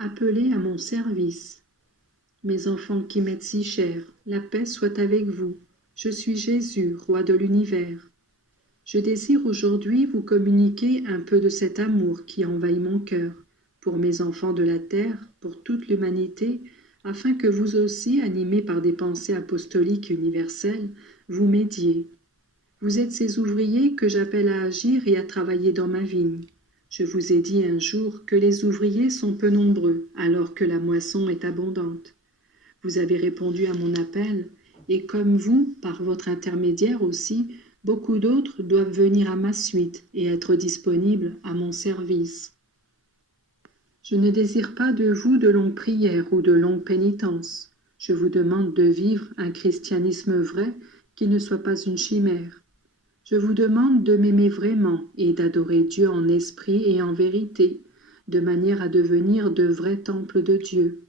appelés à mon service. Mes enfants qui m'êtes si chers, la paix soit avec vous. Je suis Jésus, roi de l'univers. Je désire aujourd'hui vous communiquer un peu de cet amour qui envahit mon cœur, pour mes enfants de la terre, pour toute l'humanité, afin que vous aussi, animés par des pensées apostoliques universelles, vous m'aidiez. Vous êtes ces ouvriers que j'appelle à agir et à travailler dans ma vigne. Je vous ai dit un jour que les ouvriers sont peu nombreux, alors que la moisson est abondante. Vous avez répondu à mon appel, et comme vous, par votre intermédiaire aussi, beaucoup d'autres doivent venir à ma suite et être disponibles à mon service. Je ne désire pas de vous de longues prières ou de longues pénitences. Je vous demande de vivre un christianisme vrai qui ne soit pas une chimère. Je vous demande de m'aimer vraiment et d'adorer Dieu en esprit et en vérité, de manière à devenir de vrais temples de Dieu.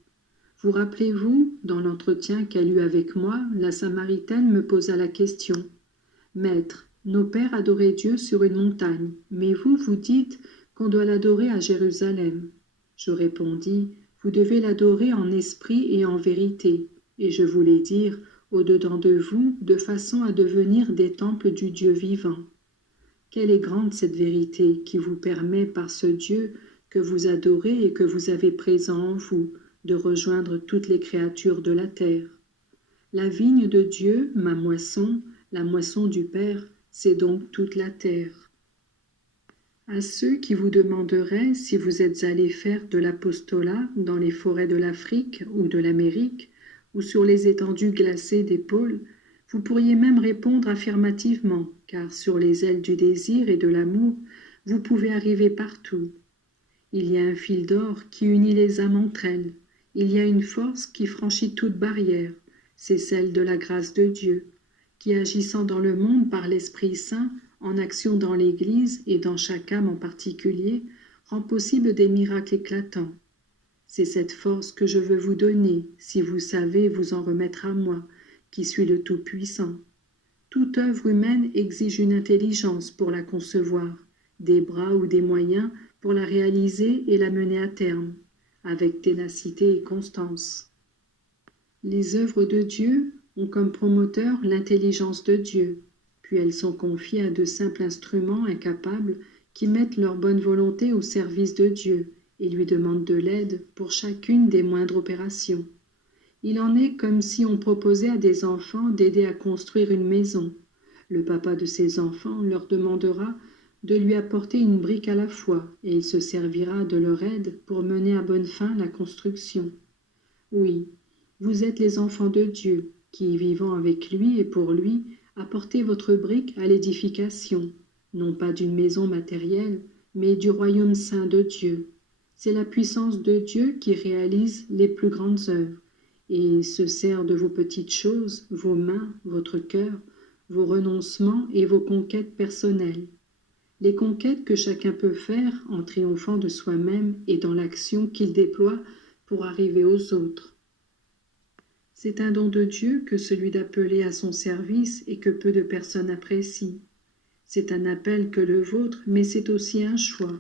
Vous rappelez-vous, dans l'entretien qu'elle eut avec moi, la Samaritaine me posa la question. « Maître, nos pères adoraient Dieu sur une montagne, mais vous, vous dites qu'on doit l'adorer à Jérusalem. » Je répondis, « Vous devez l'adorer en esprit et en vérité, et je voulais dire, au-dedans de vous, de façon à devenir des temples du Dieu vivant. Quelle est grande cette vérité qui vous permet, par ce Dieu que vous adorez et que vous avez présent en vous, de rejoindre toutes les créatures de la terre. La vigne de Dieu, ma moisson, la moisson du Père, c'est donc toute la terre. À ceux qui vous demanderaient si vous êtes allés faire de l'apostolat dans les forêts de l'Afrique ou de l'Amérique, ou sur les étendues glacées des pôles, vous pourriez même répondre affirmativement, car sur les ailes du désir et de l'amour, vous pouvez arriver partout. Il y a un fil d'or qui unit les âmes entre elles. Il y a une force qui franchit toute barrière, c'est celle de la grâce de Dieu, qui agissant dans le monde par l'Esprit Saint, en action dans l'Église et dans chaque âme en particulier, rend possible des miracles éclatants. C'est cette force que je veux vous donner, si vous savez vous en remettre à moi, qui suis le Tout-Puissant. Toute œuvre humaine exige une intelligence pour la concevoir, des bras ou des moyens pour la réaliser et la mener à terme, avec ténacité et constance. Les œuvres de Dieu ont comme promoteur l'intelligence de Dieu, puis elles sont confiées à de simples instruments incapables qui mettent leur bonne volonté au service de Dieu et lui demandent de l'aide pour chacune des moindres opérations. Il en est comme si on proposait à des enfants d'aider à construire une maison. Le papa de ces enfants leur demandera de lui apporter une brique à la fois, et il se servira de leur aide pour mener à bonne fin la construction. Oui, vous êtes les enfants de Dieu, qui, vivant avec lui et pour lui, apportez votre brique à l'édification, non pas d'une maison matérielle, mais du royaume saint de Dieu. C'est la puissance de Dieu qui réalise les plus grandes œuvres, et se sert de vos petites choses, vos mains, votre cœur, vos renoncements et vos conquêtes personnelles. Les conquêtes que chacun peut faire en triomphant de soi-même et dans l'action qu'il déploie pour arriver aux autres. C'est un don de Dieu que celui d'appeler à son service et que peu de personnes apprécient. C'est un appel que le vôtre, mais c'est aussi un choix.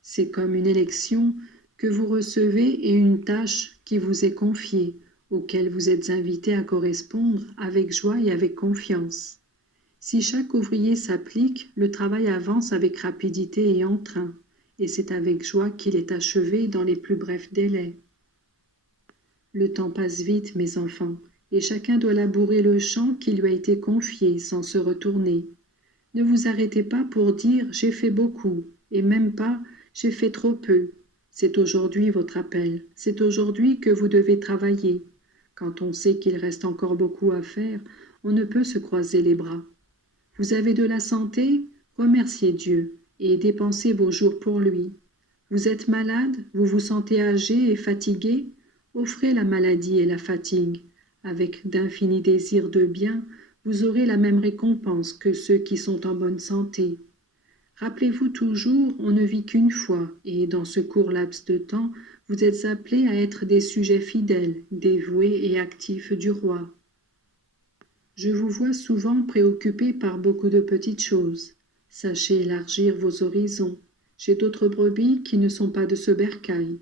C'est comme une élection que vous recevez et une tâche qui vous est confiée, auquel vous êtes invité à correspondre avec joie et avec confiance. Si chaque ouvrier s'applique, le travail avance avec rapidité et entrain, et c'est avec joie qu'il est achevé dans les plus brefs délais. Le temps passe vite, mes enfants, et chacun doit labourer le champ qui lui a été confié sans se retourner. Ne vous arrêtez pas pour dire « j'ai fait beaucoup » et même pas « j'ai fait trop peu ». C'est aujourd'hui votre appel, c'est aujourd'hui que vous devez travailler. Quand on sait qu'il reste encore beaucoup à faire, on ne peut se croiser les bras. Vous avez de la santé? Remerciez Dieu et dépensez vos jours pour lui. Vous êtes malade? Vous vous sentez âgé et fatigué? Offrez la maladie et la fatigue. Avec d'infinis désirs de bien, vous aurez la même récompense que ceux qui sont en bonne santé. Rappelez-vous toujours, on ne vit qu'une fois, et dans ce court laps de temps, vous êtes appelés à être des sujets fidèles, dévoués et actifs du roi. Je vous vois souvent préoccupés par beaucoup de petites choses. Sachez élargir vos horizons. J'ai d'autres brebis qui ne sont pas de ce bercail.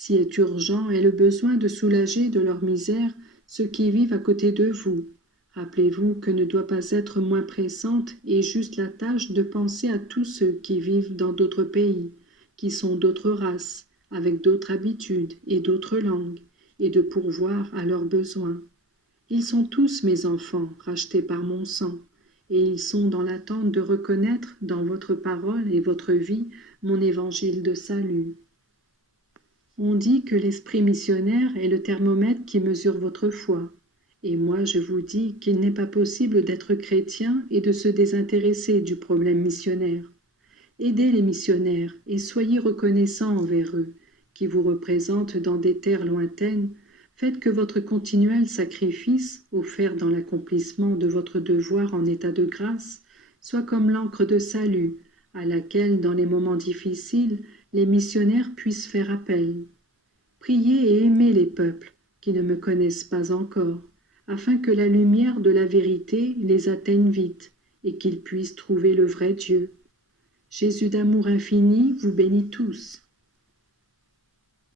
si est urgent est le besoin de soulager de leur misère ceux qui vivent à côté de vous. Rappelez-vous que ne doit pas être moins pressante et juste la tâche de penser à tous ceux qui vivent dans d'autres pays, qui sont d'autres races, avec d'autres habitudes et d'autres langues, et de pourvoir à leurs besoins. Ils sont tous mes enfants, rachetés par mon sang, et ils sont dans l'attente de reconnaître dans votre parole et votre vie mon évangile de salut. On dit que l'esprit missionnaire est le thermomètre qui mesure votre foi. Et moi je vous dis qu'il n'est pas possible d'être chrétien et de se désintéresser du problème missionnaire. Aidez les missionnaires et soyez reconnaissants envers eux, qui vous représentent dans des terres lointaines. Faites que votre continuel sacrifice, offert dans l'accomplissement de votre devoir en état de grâce, soit comme l'encre de salut, à laquelle, dans les moments difficiles, les missionnaires puissent faire appel. Priez et aimez les peuples qui ne me connaissent pas encore, afin que la lumière de la vérité les atteigne vite et qu'ils puissent trouver le vrai Dieu. Jésus d'amour infini vous bénit tous.